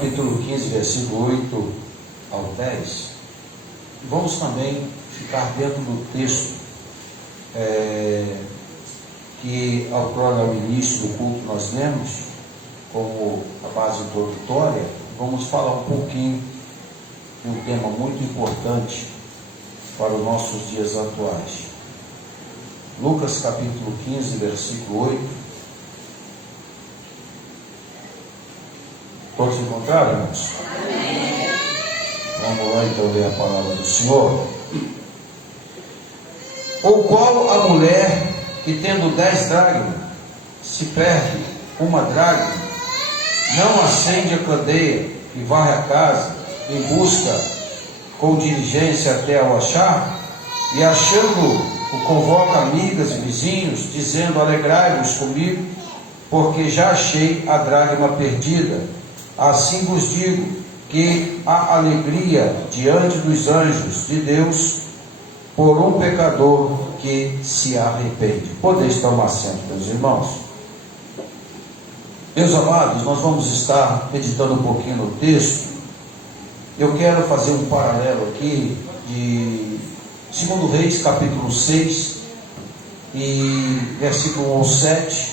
capítulo 15, versículo 8 ao 10. Vamos também ficar dentro do texto que ao início do culto nós lemos, como a base introdutória. Vamos falar um pouquinho de um tema muito importante para os nossos dias atuais. Lucas capítulo 15, versículo 8. Todos encontraram, irmãos? Amém. Vamos lá então ler a palavra do Senhor. Ou qual a mulher que tendo 10 dracmas, se perde uma dracma, não acende a candeia e varre a casa em busca com diligência até ao achar, e achando o convoca amigas e vizinhos, dizendo: alegrai-vos comigo, porque já achei a dracma perdida. Assim vos digo que há alegria diante dos anjos de Deus por um pecador que se arrepende. Podeis tomar assento, meus irmãos. Meus amados, nós vamos estar meditando um pouquinho no texto. Eu quero fazer um paralelo aqui de 2 Reis, capítulo 6, e versículo 1 ao 7.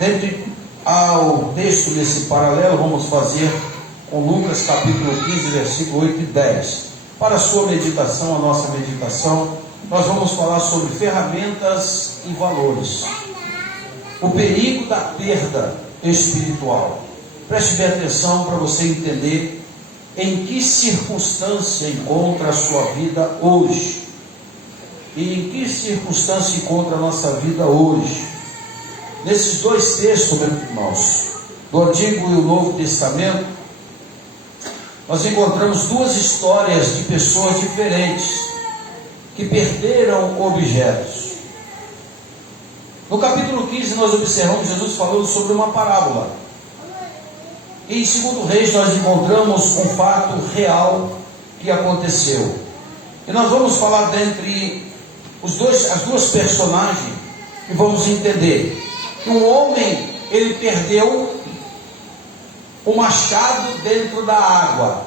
Dentro ao texto desse paralelo, vamos fazer com Lucas, capítulo 15, versículo 8 e 10. Para a sua meditação, a nossa meditação, nós vamos falar sobre ferramentas e valores. O perigo da perda espiritual. Preste bem atenção para você entender em que circunstância encontra a sua vida hoje. E em que circunstância encontra a nossa vida hoje. Nesses dois textos, meus irmãos, do Antigo e o Novo Testamento, nós encontramos duas histórias de pessoas diferentes que perderam objetos. No capítulo 15 nós observamos Jesus falando sobre uma parábola. E em 2 Reis nós encontramos um fato real que aconteceu. E nós vamos falar dentre as duas personagens e vamos entender que um homem, ele perdeu o machado dentro da água,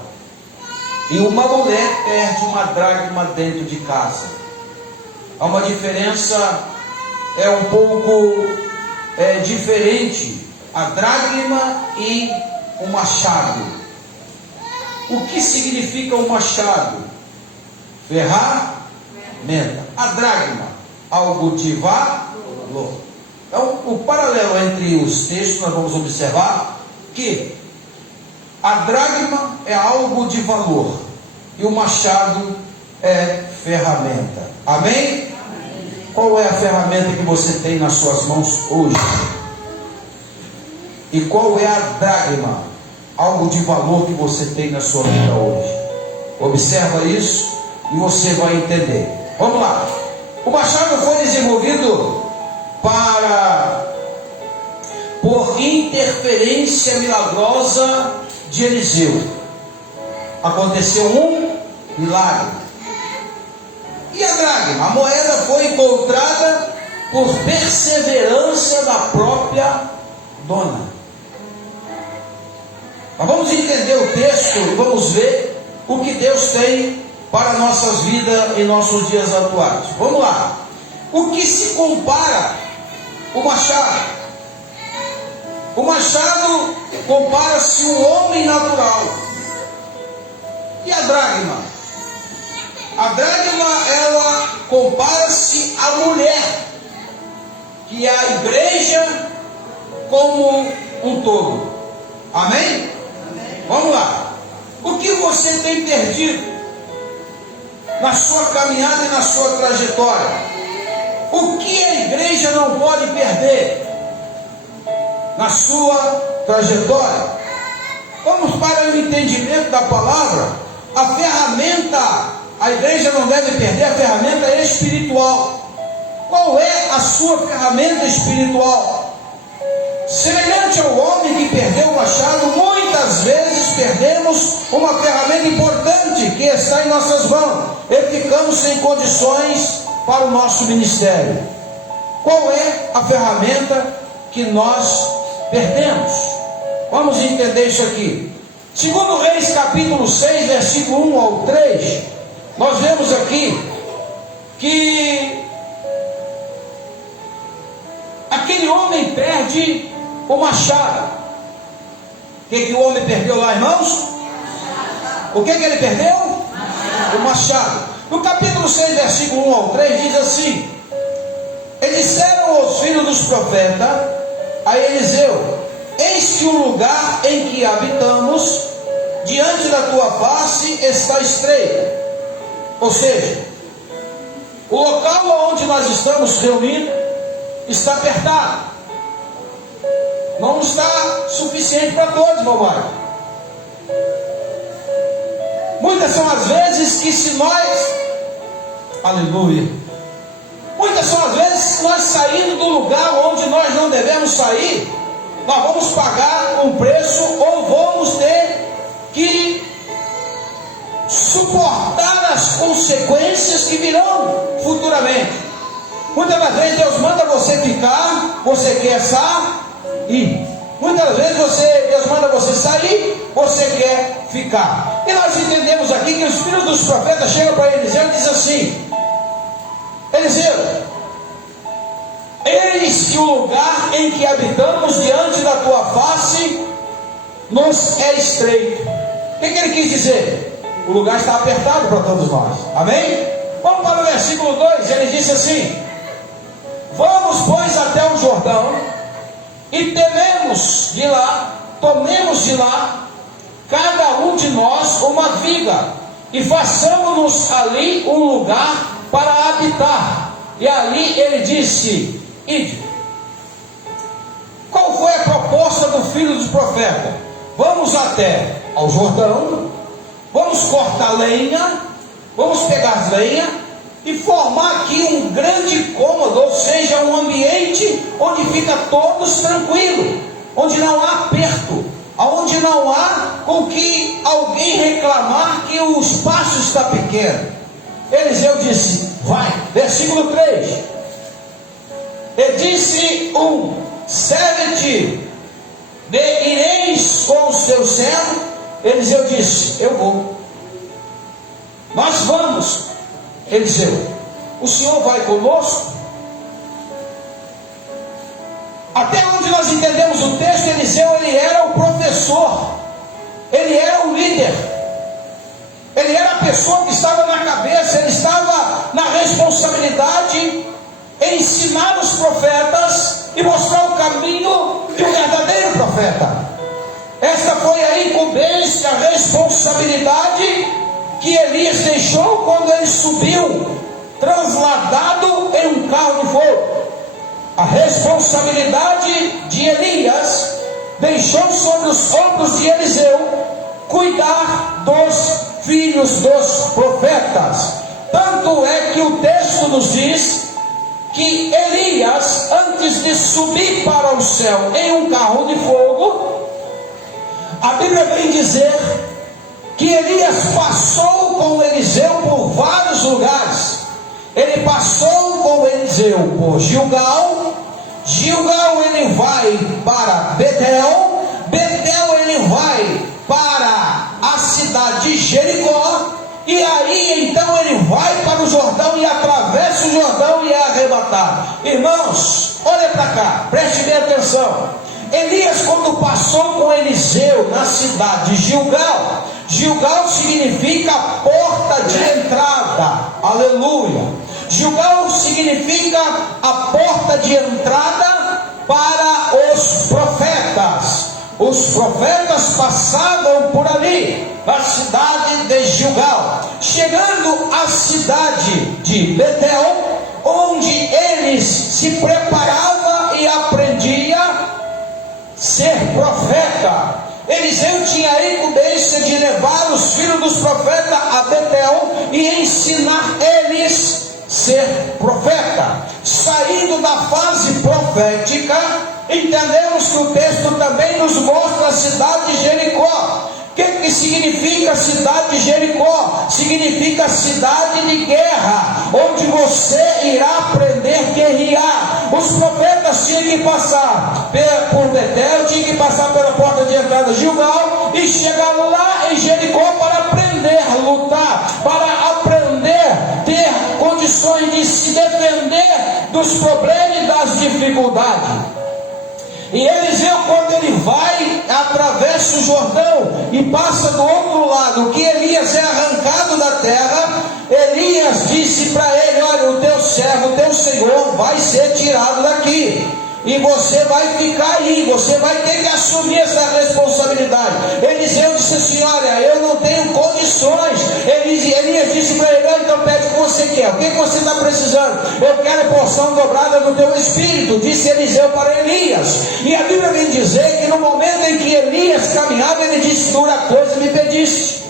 e uma mulher perde uma dracma dentro de casa. Há uma diferença, um pouco diferente, a dracma e o machado. O que significa o machado? Ferramenta. A dracma, algo de valor. Então, o paralelo entre os textos, nós vamos observar que a dracma é algo de valor e o machado é ferramenta. Amém? Amém. Qual é a ferramenta que você tem nas suas mãos hoje? E qual é a dracma, algo de valor que você tem na sua vida hoje? Observa isso e você vai entender. Vamos lá. O machado foi desenvolvido por interferência milagrosa de Eliseu. Aconteceu um milagre. E a dracma, a moeda, foi encontrada por perseverança da própria dona. Mas vamos entender o texto e vamos ver o que Deus tem para nossas vidas e nossos dias atuais. Vamos lá. O que se compara o machado? O machado compara-se um homem natural. E a dracma? A dracma, ela compara-se à mulher, que é a igreja como um todo. Amém? Amém? Vamos lá. O que você tem perdido na sua caminhada e na sua trajetória? O que a igreja não pode perder na sua trajetória? Vamos para o entendimento da palavra. A ferramenta, a igreja não deve perder a ferramenta espiritual. Qual é a sua ferramenta espiritual? Semelhante ao homem que perdeu o machado, muitas vezes perdemos uma ferramenta importante que está em nossas mãos e ficamos sem condições para o nosso ministério. Qual é a ferramenta que nós perdemos? Vamos entender isso aqui. Segundo Reis, capítulo 6, versículo 1 ao 3, nós vemos aqui que aquele homem perde o machado. O que o homem perdeu lá, irmãos? O que ele perdeu? O machado. No capítulo 6, versículo 1 ao 3, diz assim: e disseram os filhos dos profetas a Eliseu: eis que o lugar em que habitamos, diante da tua face, está estreito. Ou seja, o local onde nós estamos reunidos está apertado. Não está suficiente para todos, mamãe. Muitas são as vezes que se nós, aleluia, muitas são as vezes que nós saindo do lugar onde nós não devemos sair, nós vamos pagar um preço ou vamos ter que suportar as consequências que virão futuramente. Muitas das vezes Deus manda você ficar, você quer sair. Muitas vezes Deus manda você sair, você quer ficar. E nós entendemos aqui que os filhos dos profetas chegam para Eliseu e dizem assim: Eliseu, eis que o lugar em que habitamos diante da tua face nos é estreito. O que ele quis dizer? O lugar está apertado para todos nós. Amém? Vamos para o versículo 2. Ele disse assim: vamos, pois, até o Jordão, e tomemos de lá, cada um de nós, uma viga, e façamos-nos ali um lugar para habitar. E ali ele disse: ide. Qual foi a proposta do filho do profeta? Vamos até ao Jordão, vamos cortar lenha, vamos pegar as lenhas e formar aqui um grande cômodo, ou seja, um ambiente onde fica todos tranquilos, onde não há aperto, onde não há com que alguém reclamar que o espaço está pequeno. Eliseu disse: vai. Versículo 3. E disse serve-te, ireis com o seu servo. Eliseu disse: eu vou. Nós vamos. Eliseu: o senhor vai conosco? Até onde nós entendemos o texto, Eliseu, ele era o professor, ele era o líder, ele era a pessoa que estava na cabeça, ele estava na responsabilidade em ensinar os profetas e mostrar o caminho de um verdadeiro profeta. Esta foi a incumbência, a responsabilidade que Elias deixou quando ele subiu, trasladado em um carro de fogo. A responsabilidade de Elias deixou sobre os ombros de Eliseu cuidar dos filhos dos profetas. Tanto é que o texto nos diz que Elias, antes de subir para o céu em um carro de fogo, a Bíblia vem dizer que Elias passou com Eliseu por vários lugares. Ele passou com Eliseu por Gilgal ele vai para Betel ele vai para a cidade de Jericó, e aí então ele vai para o Jordão e atravessa o Jordão e é arrebatado. Irmãos, olha para cá, preste bem atenção. Elias, quando passou com Eliseu na cidade de Gilgal significa porta de entrada, aleluia. Gilgal significa a porta de entrada para os profetas. Os profetas passavam por ali, na cidade de Gilgal, chegando à cidade de Betel, onde eles se preparavam e aprendiam a ser profeta. Eliseu tinha a incumbência de levar os filhos dos profetas a Betel e ensinar eles ser profeta. Saindo da fase profética, entendemos que o texto também nos mostra a cidade de Jericó, que significa a cidade de Jericó? Significa cidade de guerra, onde você irá aprender a guerrear. Os profetas tinham que passar por Betel, tinham que passar pela porta de entrada de Gilgal e chegar lá em Jericó para aprender a lutar, para aprender a ter condições de se defender dos problemas e das dificuldades. E Eliseu, quando ele vai, atravessa o Jordão e passa do outro lado, que Elias é arrancado da terra, Elias disse para ele: olha, o teu servo, o teu senhor vai ser tirado daqui, e você vai ficar aí, você vai ter que assumir essa responsabilidade. Eliseu disse assim: olha, eu não tenho condições. Elias disse para ele: então pede o que você quer, o que você está precisando? Eu quero porção dobrada do teu espírito, disse Eliseu para Elias. E a Bíblia vem dizer que no momento em que Elias caminhava, ele disse: dura coisa me pediste,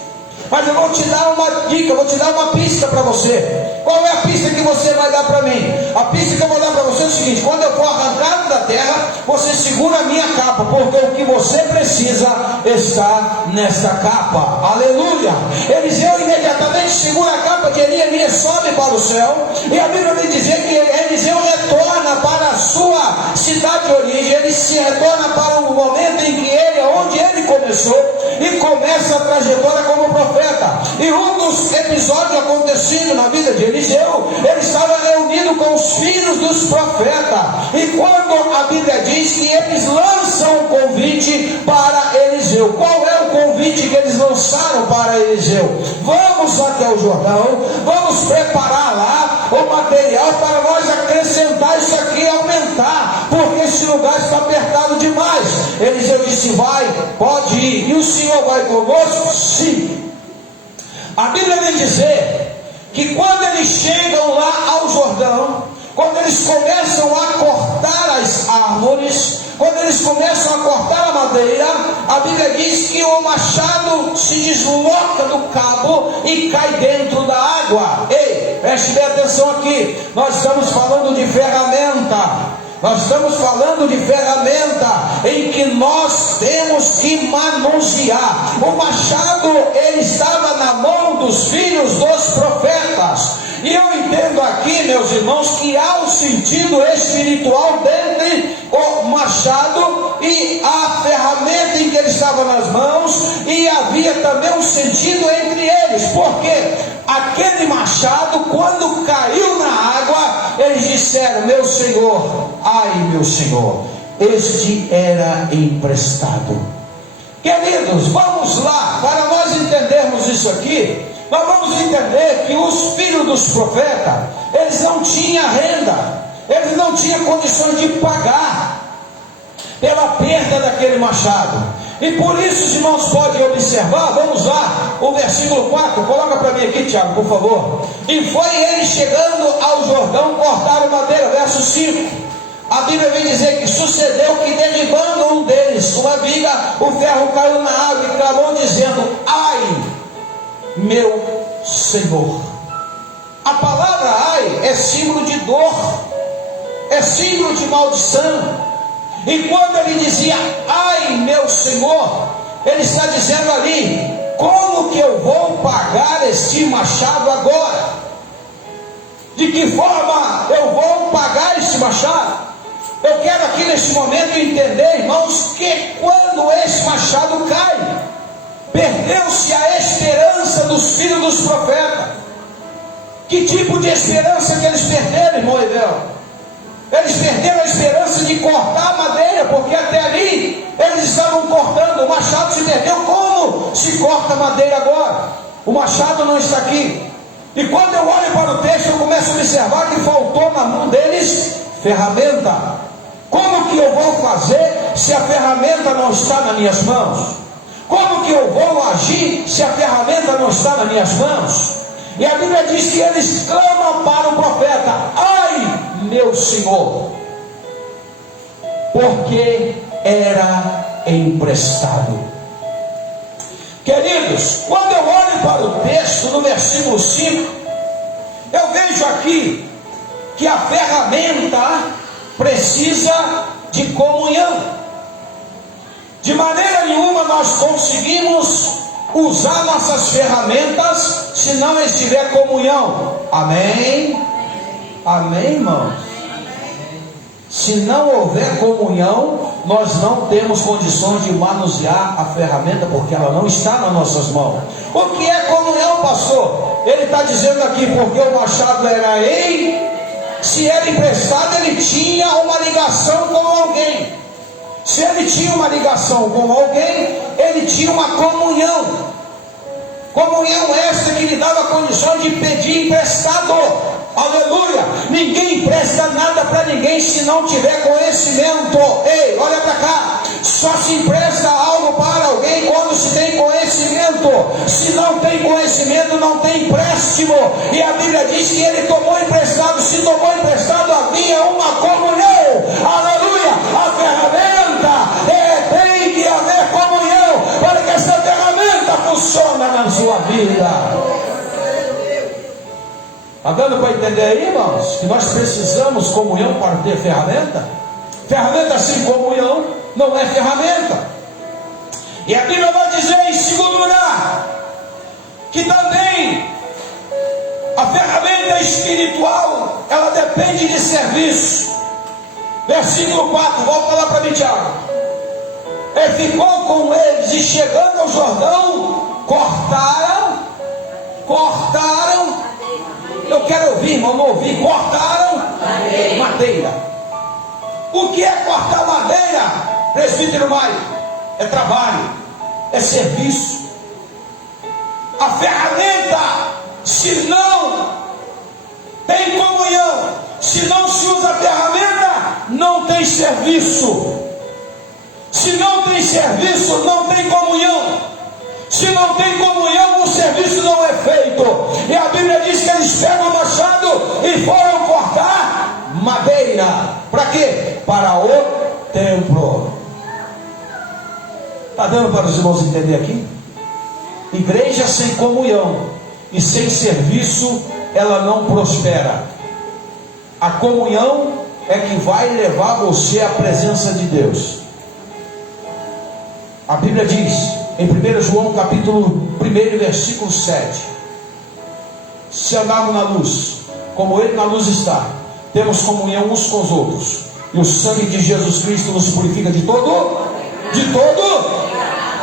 mas eu vou te dar uma dica, vou te dar uma pista para você. Qual é a pista que você vai dar para mim? A pista que eu vou dar para você é o seguinte: quando eu for arrancado da terra, você segura a minha capa, porque o que você precisa está nesta capa. Aleluia! Eliseu imediatamente segura a capa de Elias, Elias sobe para o céu, e a Bíblia vai dizer que Eliseu retorna para a sua cidade de origem, ele se retorna para o momento em que onde ele começou, e começa a trajetória como profeta. E um dos episódios acontecidos na vida de Eliseu, ele estava reunido com os filhos dos profetas, e quando a Bíblia diz que eles lançam um convite para Eliseu. Qual é o convite que eles lançaram para Eliseu? Vamos até o Jordão, vamos preparar lá o material para nós acrescentar isso aqui e aumentar, porque esse lugar está apertado demais. Eliseu disse: vai, pode ir. E o Senhor vai conosco? Sim. A Bíblia vem dizer que quando eles chegam lá ao Jordão, quando eles começam a cortar as árvores, quando eles começam a cortar a madeira, a Bíblia diz que o machado se desloca do cabo e cai dentro da água. Ei, preste bem atenção aqui, nós estamos falando de ferramenta. Nós estamos falando de ferramenta em que nós temos que manusear. O machado, ele estava na mão dos filhos dos profetas. E eu entendo aqui, meus irmãos, que há um sentido espiritual dentre o machado e a ferramenta em que ele estava nas mãos, e havia também um sentido entre eles, porque aquele machado, quando caiu na água, eles disseram: meu Senhor, ai meu Senhor, este era emprestado. Queridos, vamos lá, para nós entendermos isso aqui, nós vamos entender que os filhos dos profetas, eles não tinham renda, eles não tinham condições de pagar pela perda daquele machado. E por isso, os irmãos podem observar, vamos lá, o versículo 4, coloca para mim aqui, Tiago, por favor. E foi ele chegando ao Jordão, cortaram madeira, verso 5. A Bíblia vem dizer que sucedeu que, derribando um deles uma viga, o ferro caiu na água e clamou dizendo: ai, meu Senhor. A palavra ai é símbolo de dor, é símbolo de maldição. E quando ele dizia: ai meu Senhor, ele está dizendo ali: como que eu vou pagar este machado agora? De que forma eu vou pagar este machado? Eu quero aqui neste momento entender, irmãos, que quando esse machado cai, perdeu-se a esperança dos filhos dos profetas. Que tipo de esperança que eles perderam, irmão Evel? Eles perderam a esperança de cortar a madeira, porque até ali eles estavam cortando, o machado se perdeu. Como se corta a madeira agora? O machado não está aqui. E quando eu olho para o texto, eu começo a observar que faltou na mão deles ferramenta. Como que eu vou fazer se a ferramenta não está nas minhas mãos? Como que eu vou agir se a ferramenta não está nas minhas mãos? E a Bíblia diz que eles clamam para o profeta: ai meu Senhor, porque era emprestado. Queridos, quando eu olho para o texto no versículo 5, eu vejo aqui que a ferramenta precisa de comunhão. De maneira nenhuma nós conseguimos usar nossas ferramentas se não estiver comunhão. Amém? Amém, irmãos? Se não houver comunhão, nós não temos condições de manusear a ferramenta, porque ela não está nas nossas mãos. O que é comunhão, pastor? Ele está dizendo aqui, porque o machado era se era emprestado, ele tinha uma ligação com alguém. Se ele tinha uma ligação com alguém, ele tinha uma comunhão. Comunhão esta que lhe dava condição de pedir emprestado. Aleluia! Ninguém empresta nada para ninguém se não tiver conhecimento. Ei, olha para cá. Só se empresta algo para alguém quando se tem conhecimento. Se não tem conhecimento, não tem empréstimo. E a Bíblia diz que ele tomou emprestado. Se tomou emprestado, havia uma comunhão. Aleluia! A ferramenta tem que haver comunhão para que essa ferramenta funcione na sua vida. Está dando para entender aí, irmãos, que nós precisamos comunhão para ter ferramenta? Ferramenta sem comunhão não é ferramenta. E a Bíblia vai dizer em segundo lugar, que também a ferramenta espiritual, ela depende de serviço. Versículo 4, volta lá para mim, Tiago. Ele ficou com eles e chegando ao Jordão, cortaram, eu quero ouvir, irmão, não ouvi, cortaram madeira. O que é cortar madeira, presbítero Maio? É trabalho, é serviço. A ferramenta, se não tem comunhão, se não se usa a ferramenta, não tem serviço. Se não tem serviço, não tem comunhão. Se não tem comunhão, o serviço não é feito. E a Bíblia diz que eles pegam o machado e foram cortar madeira. Para quê? Para o templo. Está dando para os irmãos entender aqui? Igreja sem comunhão e sem serviço, ela não prospera. A comunhão é que vai levar você à presença de Deus. A Bíblia diz em 1 João capítulo 1, versículo 7: se andarmos na luz, como Ele na luz está, temos comunhão uns com os outros, e o sangue de Jesus Cristo nos purifica de todo.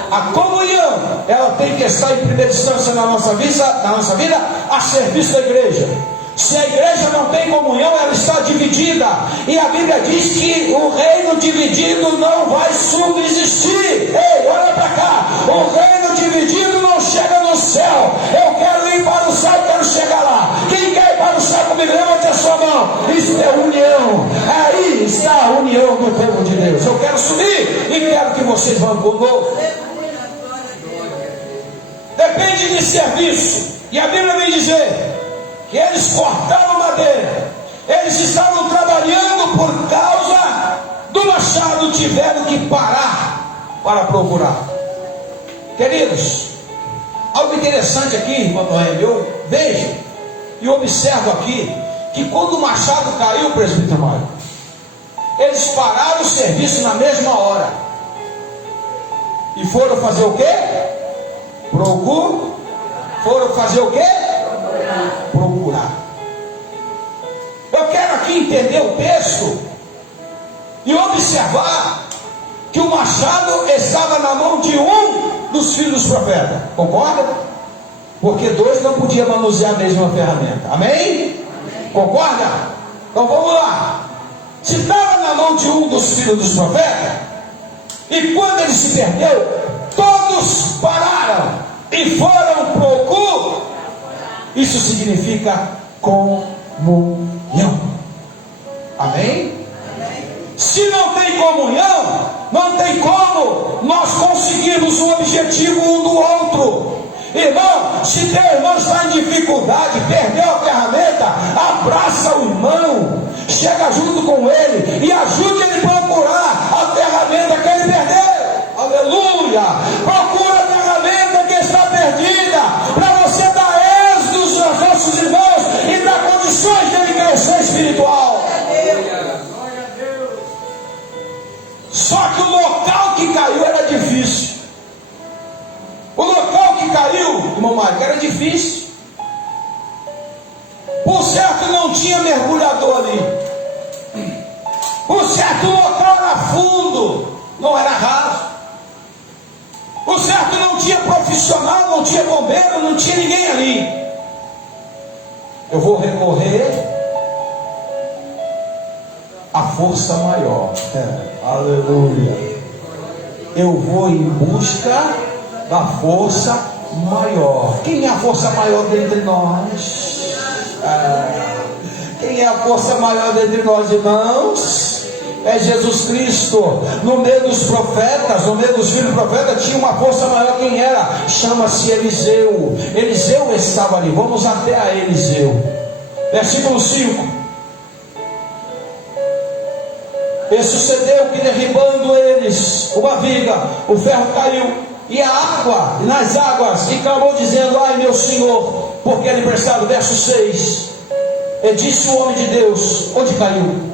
A comunhão, ela tem que estar em primeira instância na nossa vida, a serviço da igreja. Se a igreja não tem comunhão, ela está dividida. E a Bíblia diz que o reino dividido não vai subsistir. Ei, olha para cá. O reino dividido não chega no céu. Eu quero ir para o céu, quero chegar lá. Quem quer ir para o céu comigo? Levante a sua mão. Isso é união. Aí está a união do povo de Deus. Eu quero subir e quero que vocês vão conosco. Depende de serviço. E a Bíblia vem dizer que eles cortaram madeira, eles estavam trabalhando por causa do machado, tiveram que parar para procurar. Queridos, algo interessante aqui, irmão Noemi, eu vejo e observo aqui que quando o machado caiu, presbítero Mário, eles pararam o serviço na mesma hora e foram fazer o quê? Foram fazer o quê? Procurar. Eu quero aqui entender o texto e observar que o machado estava na mão de um dos filhos dos profetas. Concorda? Porque dois não podiam manusear a mesma ferramenta. Amém? Concorda? Então vamos lá. Se estava na mão de um dos filhos dos profetas, e quando ele se perdeu, todos pararam e foram procurar. Isso significa comunhão. Amém? Se não tem comunhão, não tem como nós conseguirmos o objetivo um do outro. Irmão, se teu irmão está em dificuldade, perdeu a ferramenta, abraça o irmão, chega junto com ele e ajude ele a procurar a ferramenta que ele perdeu. Aleluia! Procura a ferramenta que está perdida, para você dar êxito aos nossos irmãos e dar condições de ele crescer espiritual. Só certo, o local que caiu era difícil. O local que caiu, irmão Mário, era difícil. Por certo, não tinha mergulhador ali. Por certo, o local era fundo, não era raso. Por certo, não tinha profissional, não tinha bombeiro, não tinha ninguém ali. Eu vou recorrer à força maior. Aleluia. Eu vou em busca da força maior. Quem é a força maior dentre nós? Quem é a força maior dentre nós, irmãos? É Jesus Cristo. No meio dos profetas, no meio dos filhos do profeta, tinha uma força maior. Quem era? Chama-se Eliseu. Eliseu estava ali. Vamos até a Eliseu. Versículo 5. E sucedeu que, derribando eles uma viga, o ferro caiu, e a água nas águas, e clamou dizendo: ai meu Senhor, porque ele prestado. Verso 6. E disse o homem de Deus: onde caiu?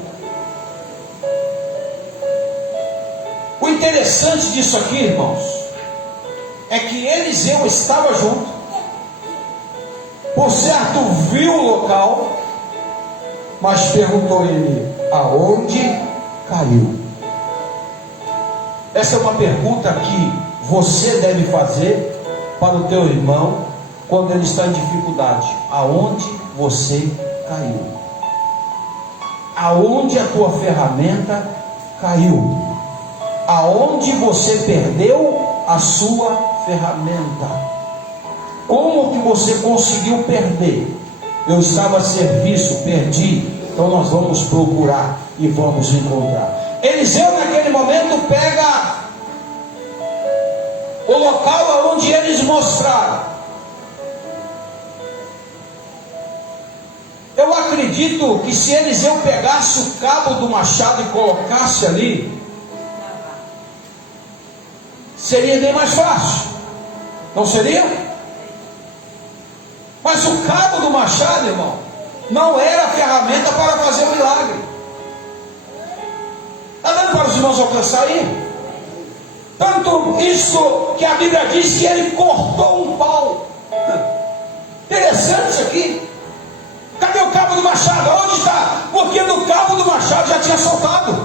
O interessante disso aqui, irmãos, é que Eliseu estava junto. Por certo, viu o local, mas perguntou ele: aonde caiu? Essa é uma pergunta que você deve fazer para o teu irmão quando ele está em dificuldade. Aonde você caiu? Aonde a tua ferramenta caiu? Aonde você perdeu a sua ferramenta? Como que você conseguiu perder? Eu estava a serviço, perdi. Então nós vamos procurar e vamos encontrar. Eliseu naquele momento pega o local onde eles mostraram. Eu acredito que se Eliseu pegasse o cabo do machado e colocasse ali, seria bem mais fácil, não seria? Mas o cabo do machado, irmão, não era a ferramenta para fazer o milagre. Está dando para os irmãos alcançar aí? Tanto isso que a Bíblia diz que ele cortou um pau. Interessante isso aqui. Cadê o cabo do machado? Onde está? Porque no cabo do machado já tinha soltado.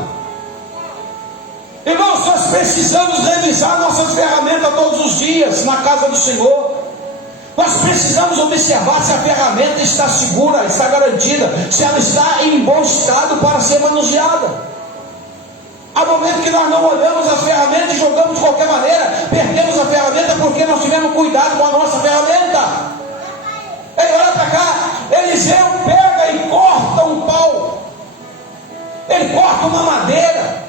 Irmãos, nós precisamos revisar nossas ferramentas todos os dias na casa do Senhor. Nós precisamos observar se a ferramenta está segura, está garantida, se ela está em bom estado para ser manuseada. Há momento que nós não olhamos as ferramentas e jogamos de qualquer maneira, perdemos a ferramenta porque nós tivemos cuidado com a nossa ferramenta. Ele olha para cá, Eliseu pega e corta um pau, ele corta uma madeira.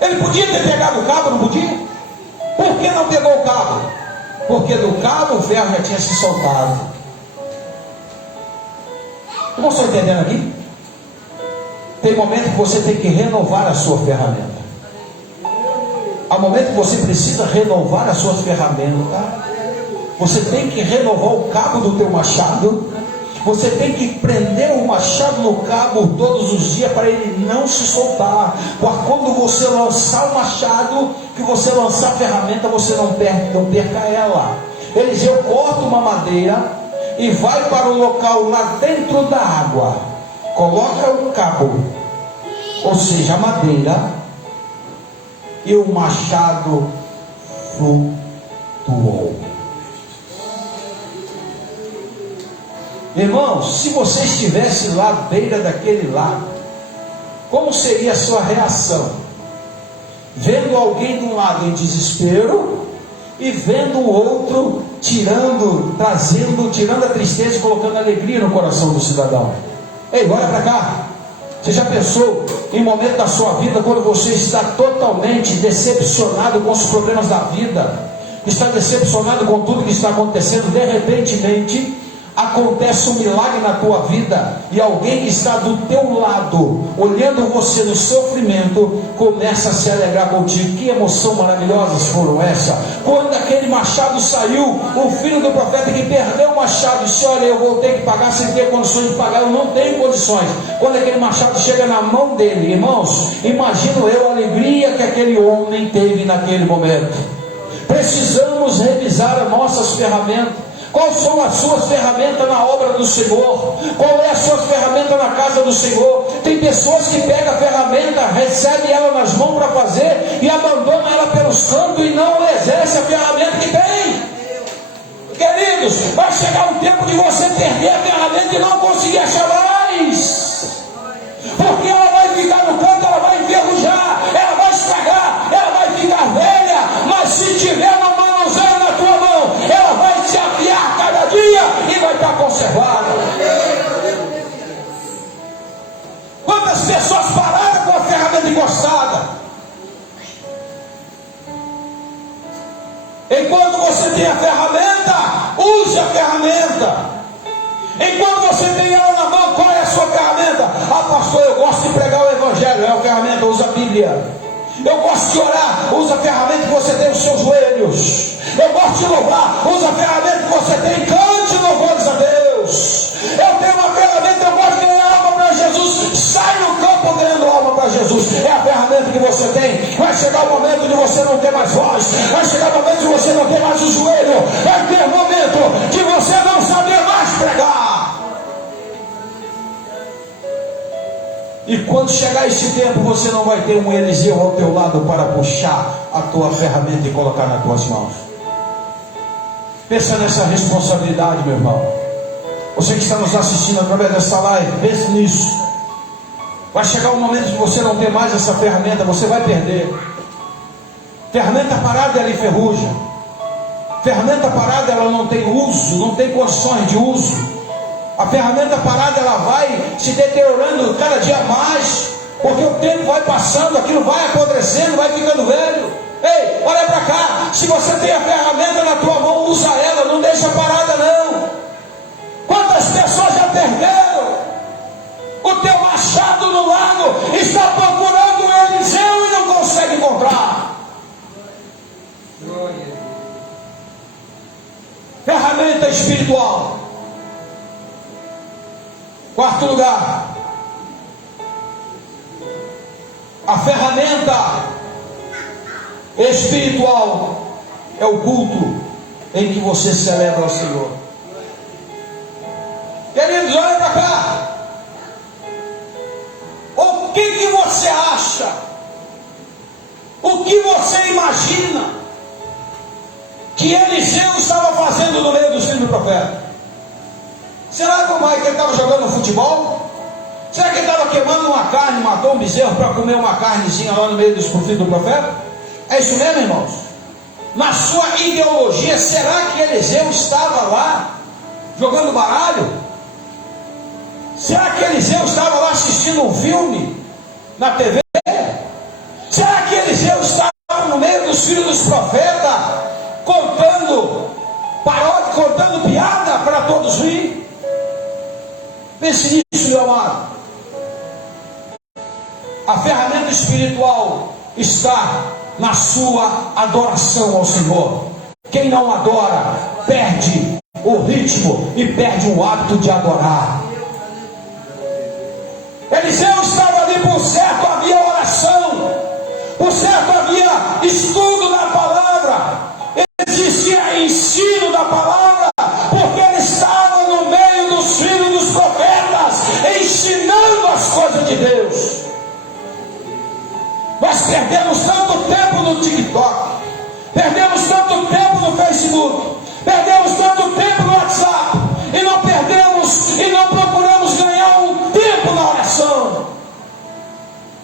Ele podia ter pegado o cabo, não podia? Por que não pegou o cabo? Porque do cabo o ferro já tinha se soltado. Não estou entendendo aqui? Tem momento que você tem que renovar a sua ferramenta. Há momento que você precisa renovar as suas ferramentas. Você tem que renovar o cabo do teu machado. Você tem que prender o machado no cabo todos os dias para ele não se soltar. Porque quando você lançar o machado, que você lançar a ferramenta, você não perca ela. Eliseu corta uma madeira e vai para o local lá dentro da água. Coloca o cabo, ou seja, a madeira, e o machado flutuou. Irmãos, se você estivesse lá à beira daquele lago, como seria a sua reação? Vendo alguém de um lado em desespero e vendo o outro tirando a tristeza e colocando alegria no coração do cidadão. Ei, olha para cá. Você já pensou em momento da sua vida, quando você está totalmente decepcionado com os problemas da vida, está decepcionado com tudo que está acontecendo, de repentemente acontece um milagre na tua vida, e alguém que está do teu lado, olhando você no sofrimento, começa a se alegrar contigo. Que emoção maravilhosas foram essa? Quando aquele machado saiu, o filho do profeta que perdeu o machado disse: olha, eu vou ter que pagar sem ter condições de pagar, eu não tenho condições. Quando aquele machado chega na mão dele, irmãos, imagino eu a alegria que aquele homem teve naquele momento. Precisamos revisar as nossas ferramentas. Quais são as suas ferramentas na obra do Senhor? Qual é a sua ferramenta na casa do Senhor? Tem pessoas que pegam a ferramenta, recebem ela nas mãos para fazer e abandonam ela pelos cantos e não exerce a ferramenta que tem. Queridos, vai chegar um tempo de você perder a ferramenta e não conseguir achar mais, porque ela vai ficar no canto, ela vai enferrujar, ela vai estragar, ela vai ficar velha, mas se tiver no manuseio na tua mão, ela vai se afiar cada dia e vai estar conservada. Quantas pessoas pararam com a ferramenta encostada? Enquanto você tem a ferramenta, use a ferramenta. Enquanto você tem ela na mão, qual é a sua ferramenta? Ah, pastor, eu gosto de pregar o evangelho. É a ferramenta, usa a Bíblia. Eu gosto de orar, usa a ferramenta que você tem os seus joelhos. Eu gosto de louvar, usa a ferramenta que você tem, cante louvores a Deus. Eu tenho uma ferramenta, eu gosto de ganhar alma para Jesus, sai no campo ganhando alma para Jesus. É a ferramenta que você tem. Vai chegar o momento de você não ter mais voz, vai chegar o momento de você não ter mais o joelho, vai ter momento de você não saber mais pregar. E quando chegar esse tempo, você não vai ter um Eliseu ao teu lado para puxar a tua ferramenta e colocar nas tuas mãos. Pensa nessa responsabilidade, meu irmão. Você que está nos assistindo através dessa live, pense nisso. Vai chegar um momento de você não ter mais essa ferramenta, você vai perder. Ferramenta parada, ela enferruja. Ferramenta parada, ela não tem uso, não tem condições de uso. A ferramenta parada, ela vai se deteriorando cada dia mais, porque o tempo vai passando, aquilo vai apodrecendo, vai ficando velho. Ei, olha para cá, se você tem a ferramenta na tua mão, usa ela, não deixa parada não. Quantas pessoas já perderam o teu machado no lago, está procurando o Eliseu e não consegue encontrar. Ferramenta espiritual. Quarto lugar, a ferramenta espiritual é o culto em que você celebra ao Senhor. Queridos, olha para cá. O que você acha? O que você imagina que Eliseu estava fazendo no meio dos filhos do profeta? Será que o Michael estava jogando futebol? Será que ele estava queimando uma carne, matou um bezerro para comer uma carnezinha lá no meio dos filhos do profeta? É isso mesmo, irmãos? Na sua ideologia, será que Eliseu estava lá jogando baralho? Será que Eliseu estava lá assistindo um filme na TV? Será que Eliseu estava no meio dos filhos dos profetas contando paródia, contando piada para todos rir? Pense nisso, meu amado. A ferramenta espiritual está na sua adoração ao Senhor. Quem não adora, perde o ritmo e perde o hábito de adorar. Eliseu estava ali, por certo havia oração, por certo havia estudo da palavra, existia ensino da palavra, porque ele estava no meio dos filhos dos profetas, ensinando as coisas de Deus. Nós perdemos tanto tempo no TikTok, perdemos tanto tempo no Facebook, perdemos tanto tempo no WhatsApp, e não perdemos e não procuramos ganhar um tempo na oração.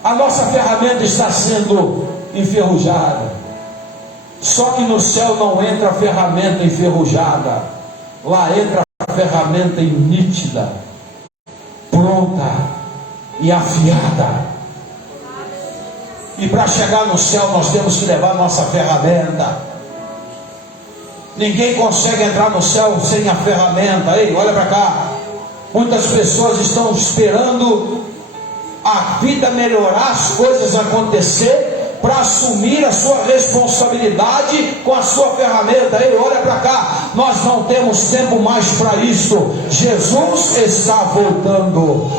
A nossa ferramenta está sendo enferrujada. Só que no céu não entra a ferramenta enferrujada, lá entra a ferramenta nítida, pronta e afiada. E para chegar no céu nós temos que levar nossa ferramenta. Ninguém consegue entrar no céu sem a ferramenta. Ei, olha para cá. Muitas pessoas estão esperando a vida melhorar, as coisas acontecer, para assumir a sua responsabilidade com a sua ferramenta. Ei, olha para cá. Nós não temos tempo mais para isso. Jesus está voltando.